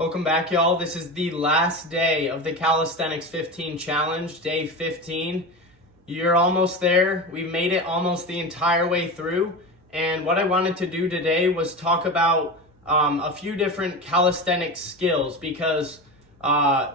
Welcome back, y'all. This is the last day of the Calisthenics 15 challenge, day 15. You're almost there. We've made it almost the entire way through. And what I wanted to do today was talk about a few different calisthenics skills, because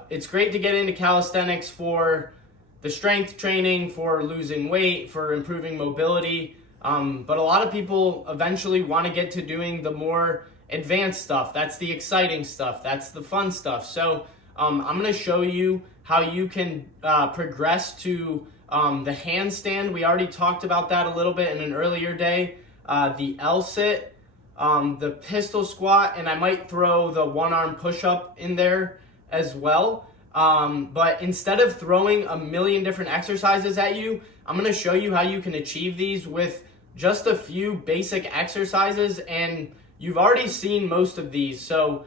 it's great to get into calisthenics for the strength training, for losing weight, for improving mobility. But a lot of people eventually want to get to doing the more advanced stuff. That's the exciting stuff. That's the fun stuff. So I'm going to show you how you can progress to the handstand. We already talked about that a little bit in an earlier day. The L-sit, the pistol squat, and I might throw the one-arm push-up in there as well. But instead of throwing a million different exercises at you, I'm going to show you how you can achieve these with just a few basic exercises, and you've already seen most of these, so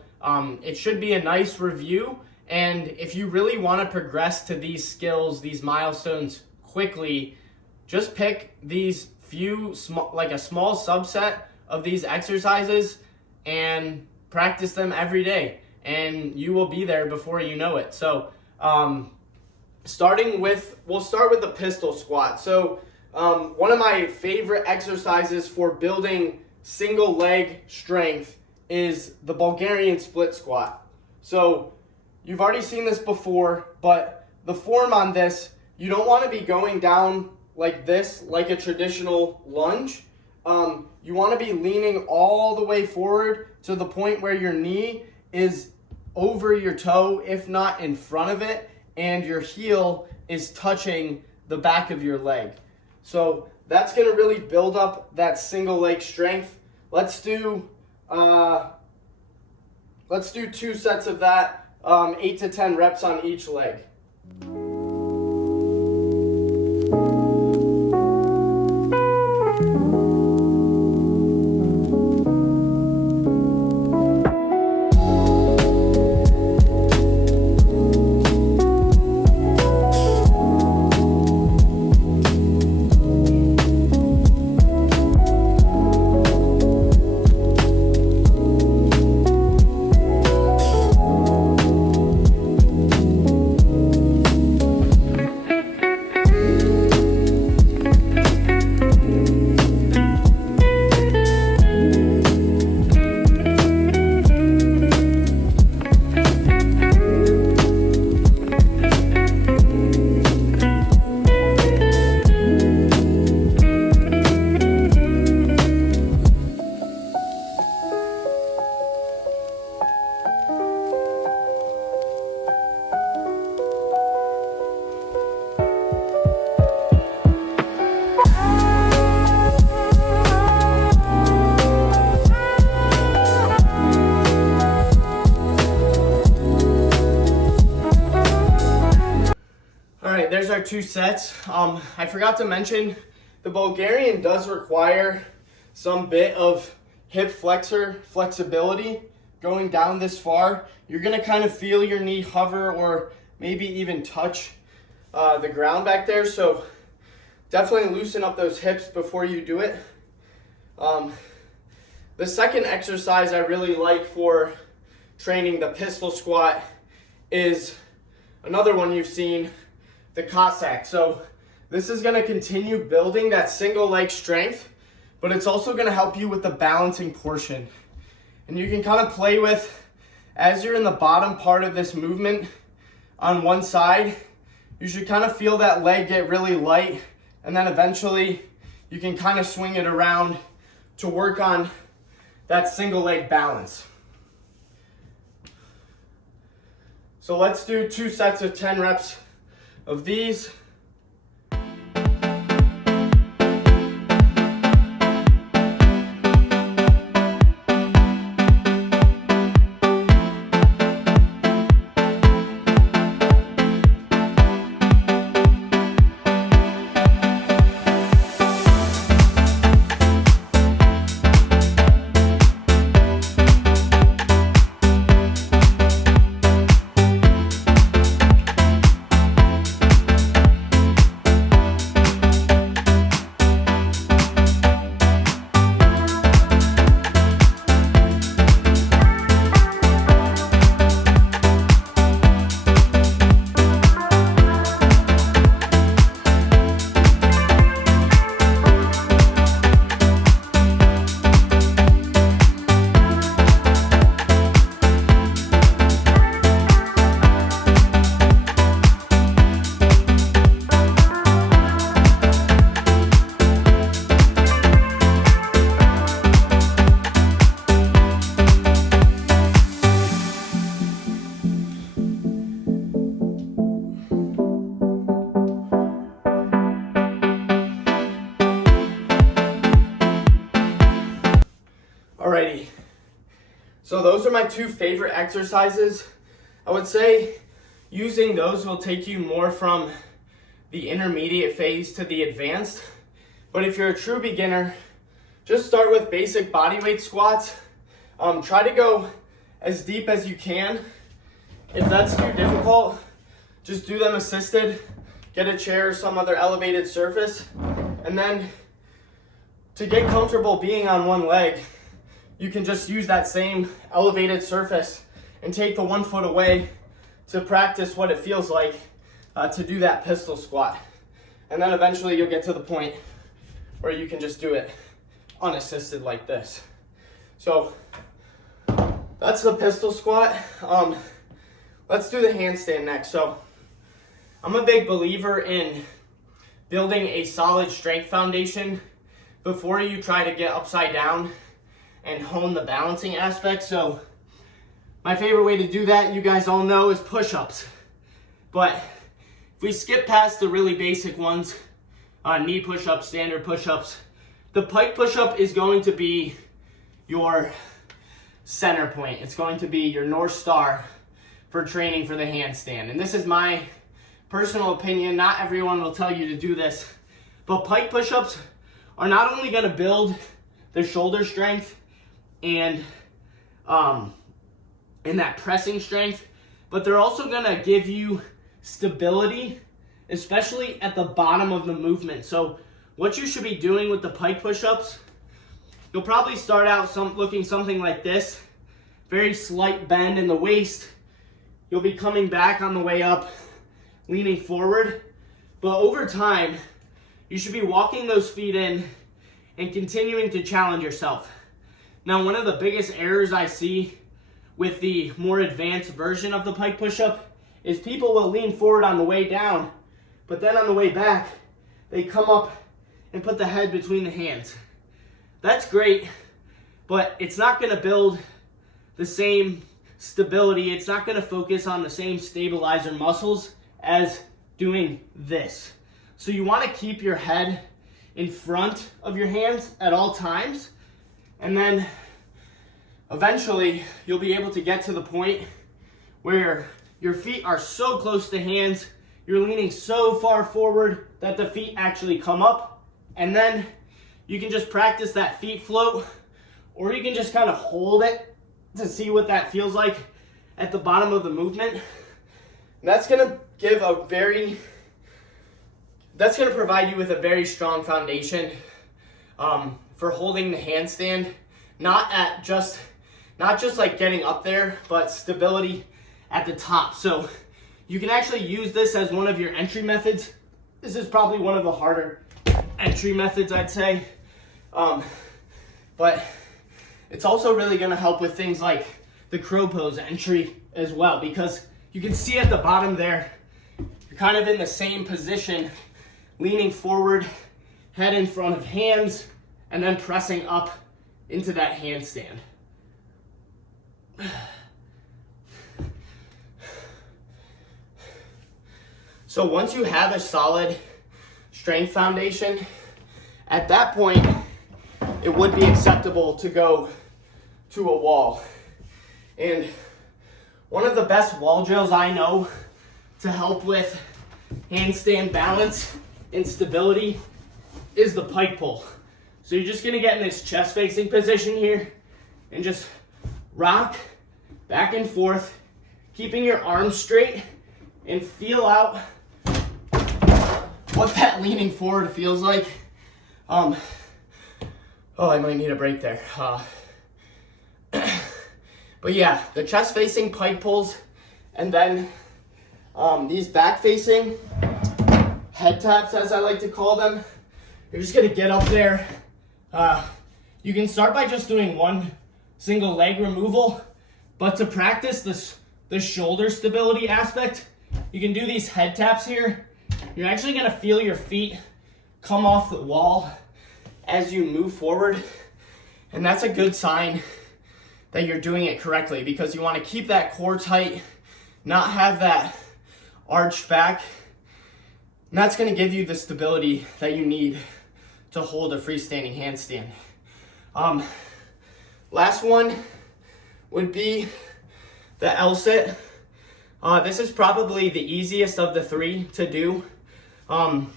it should be a nice review. And if you really want to progress to these skills, these milestones quickly, just pick these few, like a small subset of these exercises and practice them every day, and you will be there before you know it. So we'll start with the pistol squat. So one of my favorite exercises for building single leg strength is the Bulgarian split squat. So you've already seen this before, but the form on this, you don't want to be going down like this, like a traditional lunge. You want to be leaning all the way forward to the point where your knee is over your toe, if not in front of it, and your heel is touching the back of your leg. So that's going to really build up that single leg strength. Let's do 2 sets of that, 8 to 10 reps on each leg. There's our 2 sets. I forgot to mention, the Bulgarian does require some bit of hip flexor flexibility going down this far. You're going to kind of feel your knee hover or maybe even touch the ground back there. So definitely loosen up those hips before you do it. The second exercise I really like for training the pistol squat is another one you've seen, the Cossack. So this is going to continue building that single leg strength, but it's also going to help you with the balancing portion. And you can kind of play with, as you're in the bottom part of this movement on one side, you should kind of feel that leg get really light, and then eventually you can kind of swing it around to work on that single leg balance. So let's do 2 sets of 10 reps of these. So those are my two favorite exercises. I would say using those will take you more from the intermediate phase to the advanced. But if you're a true beginner, just start with basic bodyweight squats. Try to go as deep as you can. If that's too difficult, just do them assisted. Get a chair or some other elevated surface. And then to get comfortable being on one leg, you can just use that same elevated surface and take the 1 foot away to practice what it feels like to do that pistol squat. And then eventually you'll get to the point where you can just do it unassisted like this. So that's the pistol squat. Let's do the handstand next. So I'm a big believer in building a solid strength foundation before you try to get upside down and hone the balancing aspect. So my favorite way to do that, you guys all know, is push-ups. But if we skip past the really basic ones, knee push-ups, standard push-ups, the pike push-up is going to be your center point. It's going to be your North Star for training for the handstand. And this is my personal opinion. Not everyone will tell you to do this. But pike push-ups are not only going to build the shoulder strength and that pressing strength, but they're also going to give you stability, especially at the bottom of the movement. So what you should be doing with the pike push-ups, you'll probably start out looking something like this. Very slight bend in the waist. You'll be coming back on the way up, leaning forward. But over time, you should be walking those feet in and continuing to challenge yourself. Now, one of the biggest errors I see with the more advanced version of the pike push-up is people will lean forward on the way down, but then on the way back, they come up and put the head between the hands. That's great, but it's not going to build the same stability. It's not going to focus on the same stabilizer muscles as doing this. So you want to keep your head in front of your hands at all times, and then eventually you'll be able to get to the point where your feet are so close to hands, you're leaning so far forward that the feet actually come up, and then you can just practice that feet float, or you can just kind of hold it to see what that feels like at the bottom of the movement. And that's gonna provide you with a very strong foundation for holding the handstand, not just like getting up there, but stability at the top. So you can actually use this as one of your entry methods. This is probably one of the harder entry methods, I'd say. But it's also really going to help with things like the crow pose entry as well, because you can see at the bottom there, you're kind of in the same position, leaning forward, head in front of hands, and then pressing up into that handstand. So once you have a solid strength foundation, at that point, it would be acceptable to go to a wall. And one of the best wall drills I know to help with handstand balance and stability is the pike pull. So you're just gonna get in this chest facing position here and just rock back and forth, keeping your arms straight, and feel out what that leaning forward feels like. Oh, I might need a break there. But yeah, the chest facing pike pulls, and then these back facing head taps, as I like to call them. You're just gonna get up there. You can start by just doing one single leg removal, but to practice the shoulder stability aspect, you can do these head taps here. You're actually gonna feel your feet come off the wall as you move forward, and that's a good sign that you're doing it correctly, because you want to keep that core tight, not have that arched back, and that's going to give you the stability that you need to hold a freestanding handstand. Last one would be the L-sit. This is probably the easiest of the three to do. And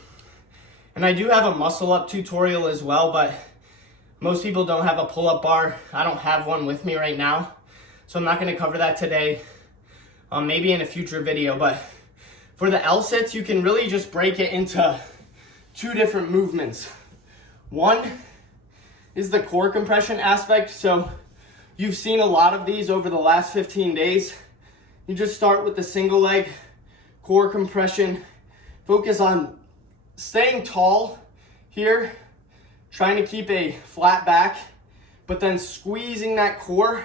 I do have a muscle up tutorial as well, but most people don't have a pull-up bar. I don't have one with me right now, so I'm not gonna cover that today. Maybe in a future video, but for the L-sits, you can really just break it into two different movements. One is the core compression aspect. So you've seen a lot of these over the last 15 days. You just start with the single leg core compression. Focus on staying tall here, trying to keep a flat back, but then squeezing that core,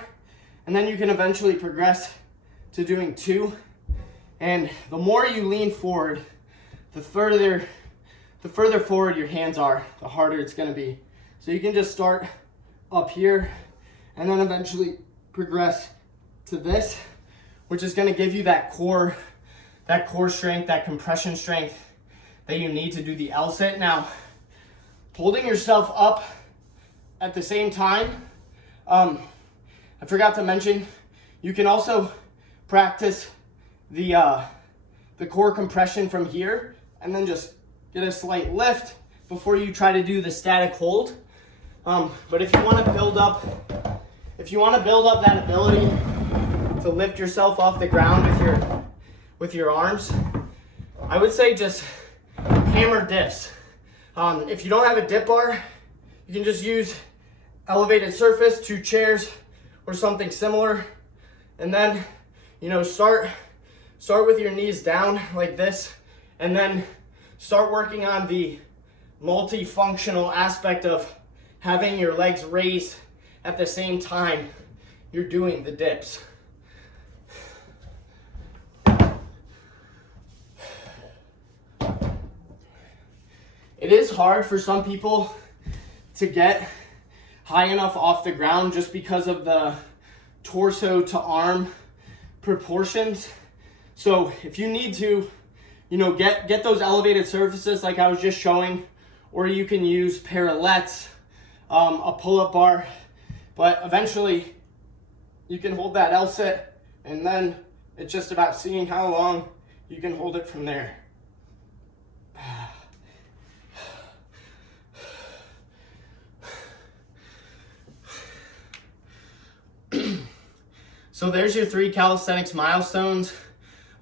and then you can eventually progress to doing two. And the more you lean forward, the further forward your hands are, the harder it's gonna be. So you can just start up here and then eventually progress to this, which is gonna give you that core strength, that compression strength that you need to do the L-sit. Now, holding yourself up at the same time, I forgot to mention, you can also practice the core compression from here and then just get a slight lift before you try to do the static hold. But if you want to build up that ability to lift yourself off the ground with your arms, I would say just hammer dips. If you don't have a dip bar, you can just use elevated surface, 2 chairs or something similar, and then start with your knees down like this, and then start working on the multifunctional aspect of having your legs raised at the same time you're doing the dips. It is hard for some people to get high enough off the ground just because of the torso to arm proportions. So if you need to, get those elevated surfaces like I was just showing, or you can use parallettes, a pull-up bar, but eventually you can hold that L-sit, and then it's just about seeing how long you can hold it from there. So there's your 3 calisthenics milestones,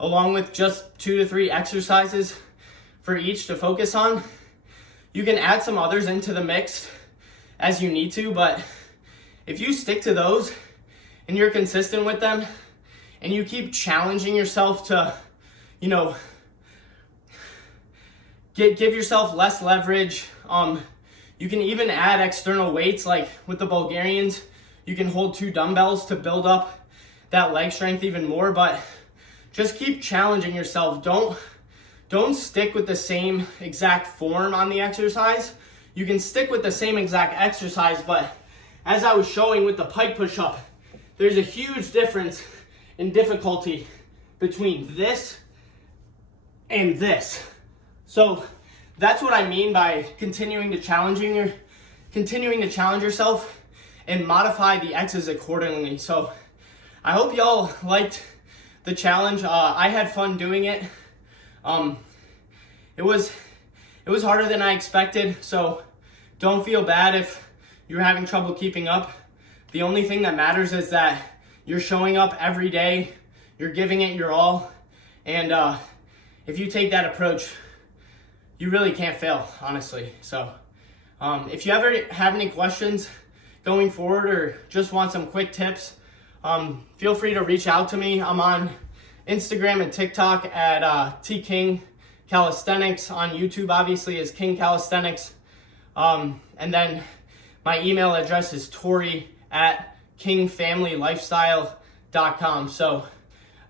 along with just 2 to 3 exercises for each to focus on. You can add some others into the mix as you need to, but if you stick to those and you're consistent with them and you keep challenging yourself to, give yourself less leverage, you can even add external weights. Like with the Bulgarians, you can hold 2 dumbbells to build up that leg strength even more, but just keep challenging yourself. Don't stick with the same exact form on the exercise. You can stick with the same exact exercise, but as I was showing with the pike push-up, there's a huge difference in difficulty between this and this. So that's what I mean by continuing to challenge yourself and modify the X's accordingly. So I hope y'all liked the challenge. I had fun doing it. It was harder than I expected, so don't feel bad if you're having trouble keeping up. The only thing that matters is that you're showing up every day, you're giving it your all, and if you take that approach, you really can't fail, honestly. So if you ever have any questions going forward or just want some quick tips, feel free to reach out to me. I'm on Instagram and TikTok at tking calisthenics. On YouTube, obviously, is King Calisthenics. And then my email address is tori@kingfamilylifestyle.com. So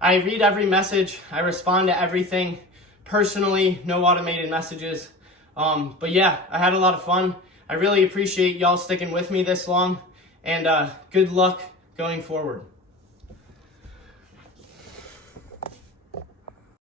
I read every message. I respond to everything personally, no automated messages. But yeah, I had a lot of fun. I really appreciate y'all sticking with me this long, and good luck going forward.